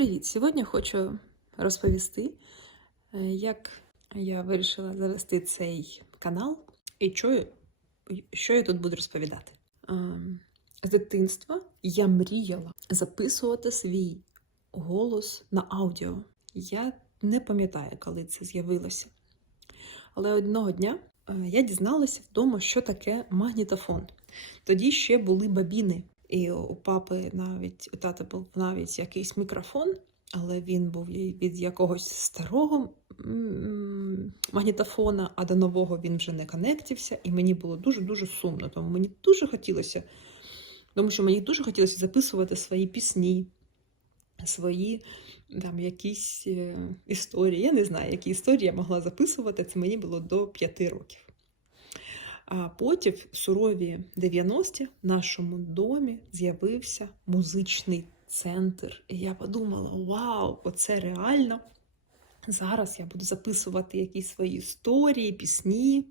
Привіт! Сьогодні хочу розповісти, е, як я вирішила завести цей канал і що, що я тут буду розповідати. Ем, З дитинства я мріяла записувати свій голос на аудіо. Я не пам'ятаю, коли це з'явилося. Але одного дня е, я дізналася вдома, що таке магнітофон. Тоді ще були бабіни. І у папи навіть у тата був навіть якийсь мікрофон, але він був від якогось старого магнітофона, а до нового він вже не конектився. І мені було дуже-дуже сумно. Тому мені дуже хотілося, тому що мені дуже хотілося записувати свої пісні, свої там якісь е, історії. Я не знаю, які історії я могла записувати. Це мені було до п'яти років. А потім, в сурові 90-ті, в нашому домі з'явився музичний центр. І я подумала: вау, оце реально! Зараз я буду записувати якісь свої історії, пісні.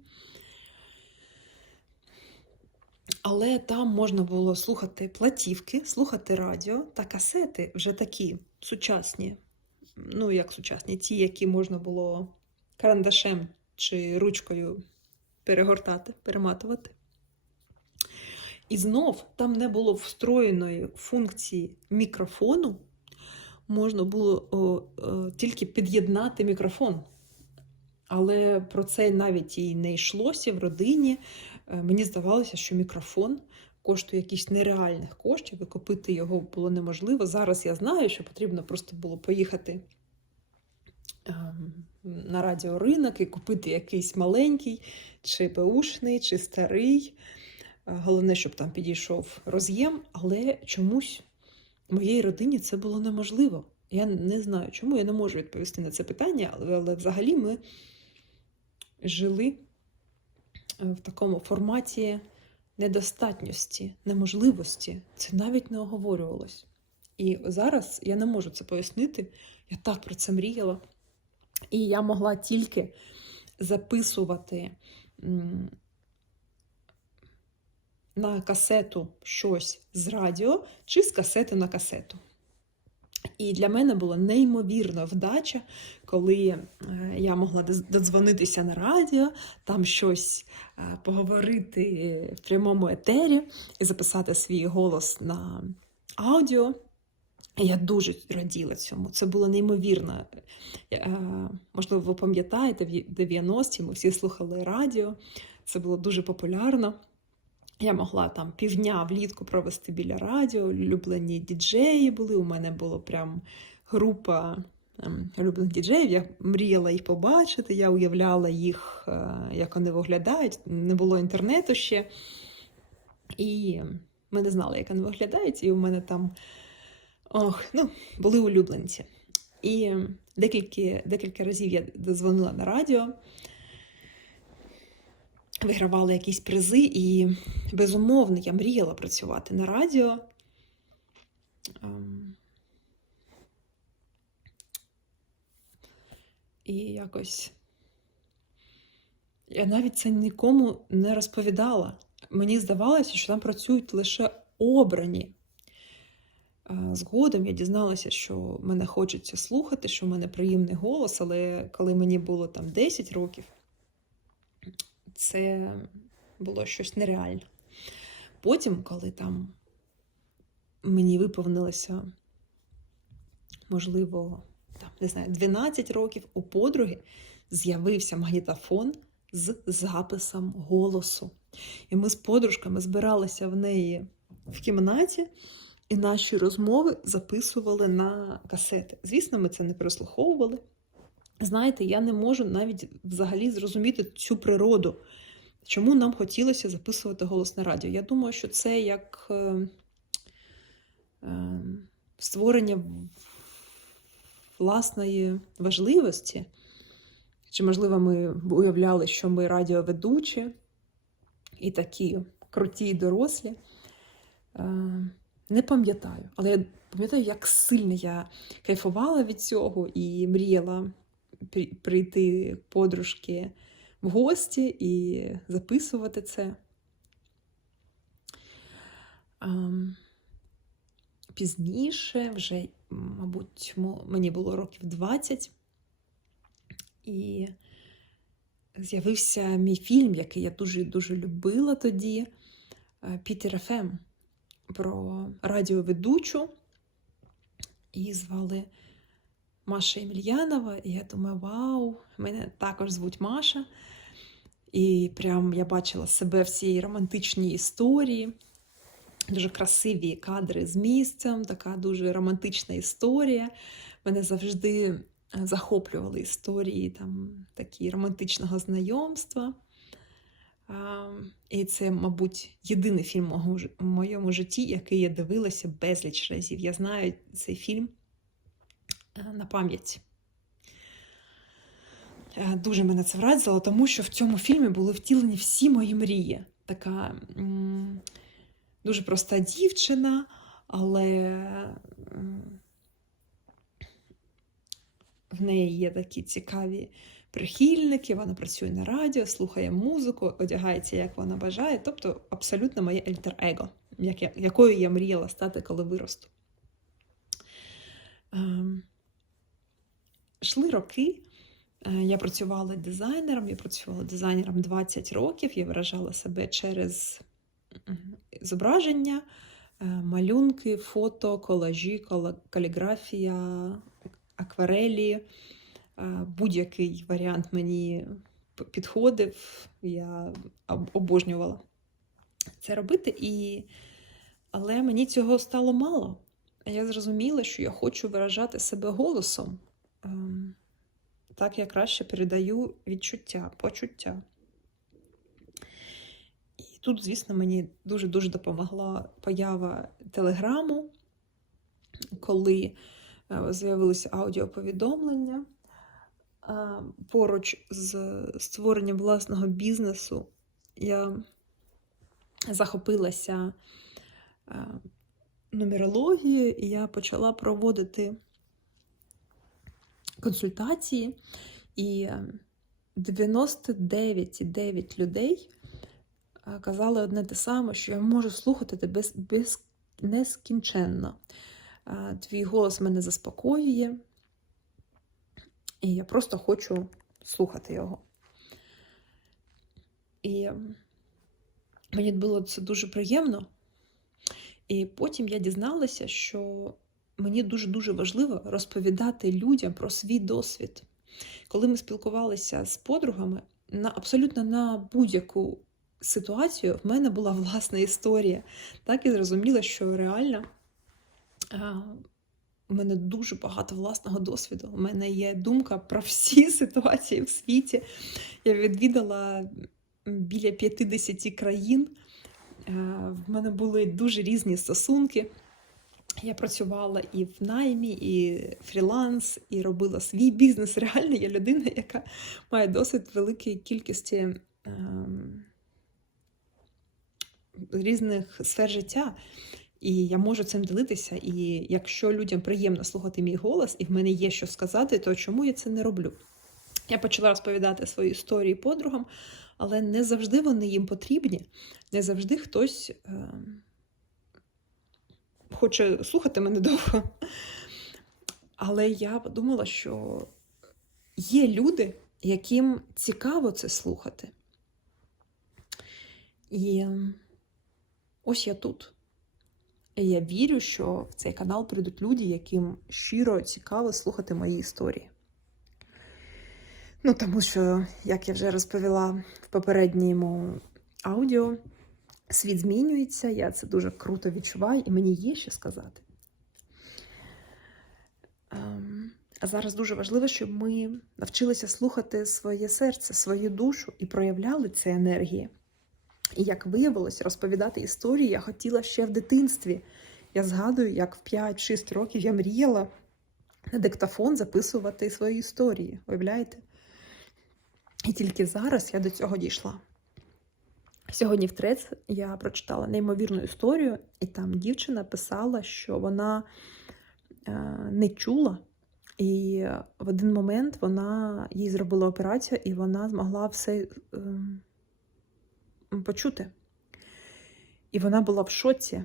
Але там можна було слухати платівки, слухати радіо та касети вже такі сучасні. Ну, як сучасні, ті, які можна було карандашем чи ручкою перегортати, перематувати. І знов там не було встроєної функції мікрофону, можна було о, о, тільки під'єднати мікрофон. Але про це навіть і не йшлося в родині. Е, Мені здавалося, що мікрофон коштує якісь нереальних коштів, і купити його було неможливо. Зараз я знаю, що потрібно просто було поїхати ем, на радіоринок і купити якийсь маленький, чи беушний, чи старий. Е, Головне, щоб там підійшов роз'єм, але чомусь моїй родині це було неможливо. Я не знаю, чому я не можу відповісти на це питання, але, але взагалі ми жили е, в такому форматі недостатності, неможливості. Це навіть не оговорювалось. І зараз я не можу це пояснити. Я так про це мріяла. І я могла тільки записувати на касету щось з радіо чи з касети на касету. І для мене була неймовірна вдача, коли е, я могла додзвонитися на радіо, там щось е, поговорити в прямому етері і записати свій голос на аудіо. Я дуже раділа цьому. Це було неймовірно. Е, Можливо, ви пам'ятаєте, в 90-ті ми всі слухали радіо. Це було дуже популярно. Я могла там півдня влітку провести біля радіо. Улюблені діджеї були. У мене була прям група ем, улюблених діджеїв. Я мріяла їх побачити, я уявляла їх, е, як вони виглядають. Не було інтернету ще. І ми не знали, як вони виглядають, і у мене там ох, ну, були улюбленці. І декілька, декілька разів я дозвонила на радіо, вигравала якісь призи, і безумовно я мріяла працювати на радіо. Ем, І якось я навіть це нікому не розповідала. Мені здавалося, що там працюють лише обрані. Е, Згодом я дізналася, що мене хочеться слухати, що в мене приємний голос, але коли мені було там 10 років, це було щось нереальне. Потім, коли там мені виповнилося, можливо, там, не знаю, 12 років у подруги з'явився магнітофон з записом голосу. І ми з подружками збиралися в неї в кімнаті, і наші розмови записували на касети. Звісно, ми це не прослуховували. Знаєте, я не можу навіть взагалі зрозуміти цю природу, чому нам хотілося записувати голос на радіо. Я думаю, що це як е, е, створення власної важливості. Чи, можливо, ми уявляли, що ми радіоведучі і такі круті й дорослі. Е, Не пам'ятаю, але я пам'ятаю, як сильно я кайфувала від цього і мріяла прийти подружки в гості і записувати це. Пізніше, вже мабуть, мені було років 20. І з'явився мій фільм, який я дуже-дуже любила тоді. е, Пітер ФМ про радіоведучу. Її звали Маша Емельянова. І я думаю, вау, мене також звуть Маша. І прям я бачила себе в цій романтичній історії. Дуже красиві кадри з місцем, така дуже романтична історія. Мене завжди е, захоплювали історії там, такі романтичного знайомства. І це, мабуть, єдиний фільм в моєму житті, який я дивилася безліч разів. Я знаю цей фільм е, на пам'ять. Е, Дуже мене це вразило, тому що в цьому фільмі були втілені всі мої мрії. Така дуже проста дівчина, але в неї є такі цікаві прихильники, вона працює на радіо, слухає музику, одягається, як вона бажає. Тобто абсолютно моє альтер-его, як якою я мріяла стати, коли виросту. Ем, Йшли роки. Е, Я працювала дизайнером, я працювала дизайнером 20 років, я виражала себе через зображення, е, малюнки, фото, колажі, кола- каліграфія, акварелі. Е, Будь-який варіант мені підходив, я обожнювала це робити. І... Але мені цього стало мало. Я зрозуміла, що я хочу виражати себе голосом. Ем, Так я краще передаю відчуття, почуття. І тут, звісно, мені дуже-дуже допомогла поява телеграму, коли е, з'явилися аудіоповідомлення. Поруч з створенням власного бізнесу я захопилася нумерологією, і я почала проводити консультації, і е, 99,9 людей казали одне те саме, що я можу слухати тебе без, без нескінченно. Твій голос мене заспокоює, і я просто хочу слухати його. І мені було це дуже приємно. І потім я дізналася, що мені дуже-дуже важливо розповідати людям про свій досвід. Коли ми спілкувалися з подругами, на абсолютно на будь-яку ситуацію в мене була власна історія. Так і зрозуміла, що реально у мене дуже багато власного досвіду. У мене є думка про всі ситуації в світі. Я відвідала біля 50 країн. Е, В мене були дуже різні стосунки. Я працювала і в наймі, і фріланс, і робила свій бізнес. Реально, я людина, яка має досвід великої кількості ем, різних сфер життя. І я можу цим ділитися. І якщо людям приємно слухати мій голос, і в мене є що сказати, то чому я це не роблю? Я почала розповідати свої історії подругам, але не завжди вони їм потрібні, не завжди хтось. ем, хоче слухати мене довго. Але я подумала, що є люди, яким цікаво це слухати. І ось я тут. Я вірю, що в цей канал прийдуть люди, яким щиро цікаво слухати мої історії. Ну, тому що, як я вже розповіла в попередньому аудіо, світ змінюється, я це дуже круто відчуваю, і мені є що сказати. Ем, А зараз дуже важливо, щоб ми навчилися слухати своє серце, свою душу і проявляли ці енергії. І як виявилось, розповідати історії я хотіла ще в дитинстві. Я згадую, як в 5-6 років я мріяла на диктофон записувати свої історії. Уявляєте? І тільки зараз я до цього дійшла. Сьогодні в Трец я прочитала неймовірну історію, і там дівчина писала, що вона е, не чула, і в один момент вона їй зробила операцію, і вона змогла все е, почути. І вона була в шоці,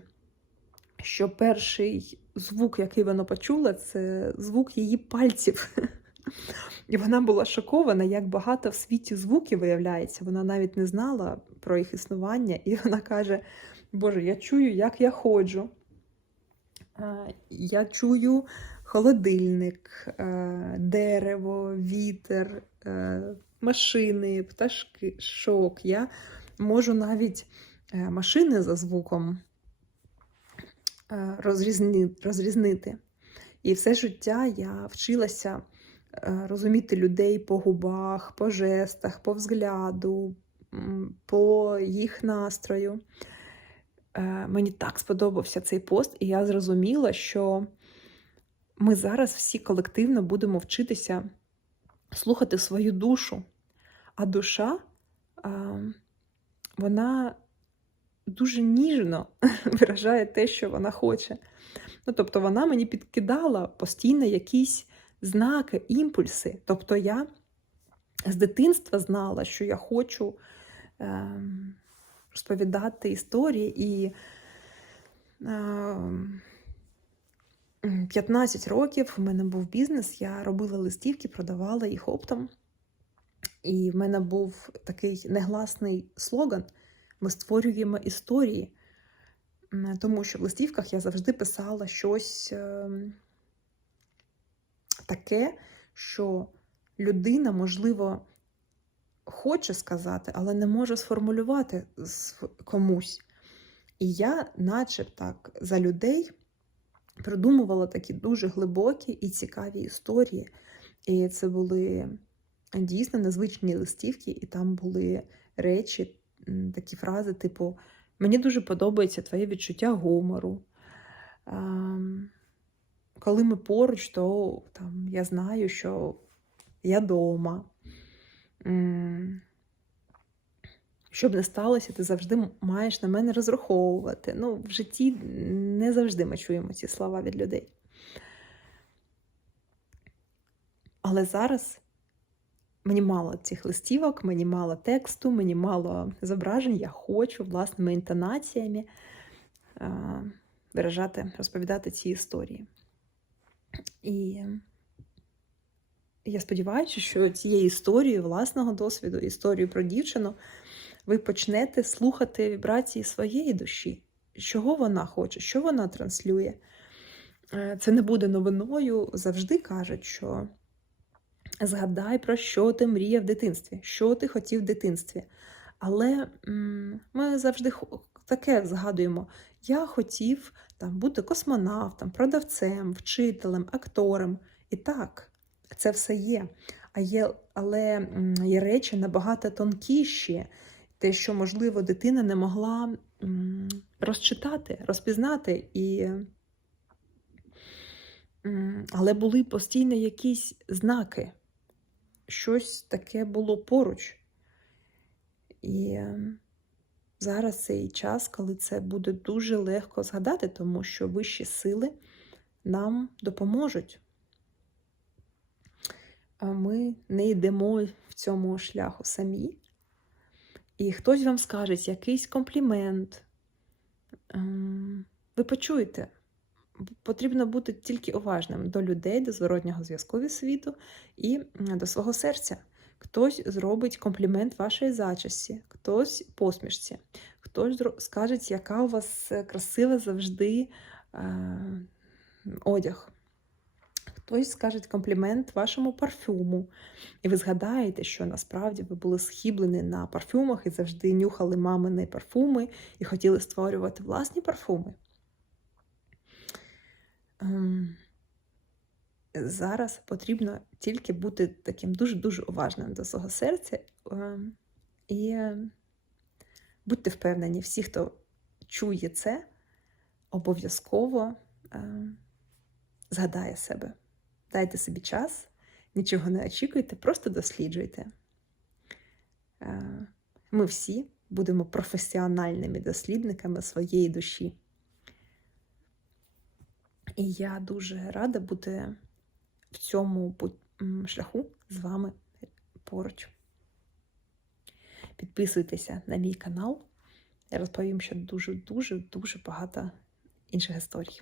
що перший звук, який вона почула, це звук її пальців. І вона була шокована, як багато в світі звуків виявляється. Вона навіть не знала про їх існування, і вона каже: Боже, я чую, як я ходжу. Я чую холодильник, е, дерево, вітер, е, машини, пташки, шок. Я можу навіть е, машини за звуком е, розрізнити. І все життя я вчилася е, розуміти людей по губах, по жестах, по взгляду, по їх настрою. Мені так сподобався цей пост, і я зрозуміла, що ми зараз всі колективно будемо вчитися слухати свою душу. А душа, а, вона дуже ніжно виражає те, що вона хоче. Ну, тобто вона мені підкидала постійно якісь знаки, імпульси. Тобто я з дитинства знала, що я хочу ем, розповідати історії і. ем, 15 років у мене був бізнес, я робила листівки, продавала їх оптом. І в мене був такий негласний слоган: ми створюємо історії. Тому що в листівках я завжди писала щось ем, таке, що людина, можливо, хоче сказати, але не може сформулювати комусь. І я, наче так, за людей придумувала такі дуже глибокі і цікаві історії. І це були дійсно незвичні листівки, і там були речі, такі фрази, типу: Мені дуже подобається твоє відчуття гумору. Ам, Коли ми поруч, то там, я знаю, що я дома. М, Що б не сталося, ти завжди маєш на мене розраховувати. Ну, в житті не завжди ми чуємо ці слова від людей. Але зараз мені мало цих листівок, мені мало тексту, мені мало зображень. Я хочу власними інтонаціями виражати, розповідати ці історії. І я сподіваюся, що цією історією власного досвіду, історію про дівчину, ви почнете слухати вібрації своєї душі, чого вона хоче, що вона транслює. Е, Це не буде новиною. Завжди кажуть, що згадай, про що ти мріяв в дитинстві, що ти хотів в дитинстві. Але ми завжди таке згадуємо: я хотів там, бути космонавтом, продавцем, вчителем, актором. І так, це все є. А є, але є речі набагато тонкіші, те, що, можливо, дитина не могла розчитати, розпізнати. І, але були постійно якісь знаки, щось таке було поруч. І ем, зараз цей час, коли це буде дуже легко згадати, тому що вищі сили нам допоможуть. А ми не йдемо в цьому шляху самі. І хтось вам скаже якийсь комплімент. Ем, Ви почуєте, потрібно бути тільки уважним до людей, до зворотнього зв'язку від світу і до свого серця. Хтось зробить комплімент вашій зачісці, хтось посмішці, хтось скаже, яка у вас е, красива завжди е, одяг. Хтось скаже комплімент вашому парфюму, і ви згадаєте, що насправді ви були схиблені на парфюмах і завжди нюхали мамини парфуми і хотіли створювати власні парфуми. Ем, Зараз потрібно тільки бути таким дуже-дуже уважним до свого серця. ем, І будьте впевнені, всі, хто чує це, обов'язково ем, згадає себе. Дайте собі час, нічого не очікуйте, просто досліджуйте. Е, Ми всі будемо професіональними дослідниками своєї душі. І я дуже рада бути в цьому шляху з вами поруч. Підписуйтеся на мій канал. Я розповім ще дуже-дуже дуже багато інших історій.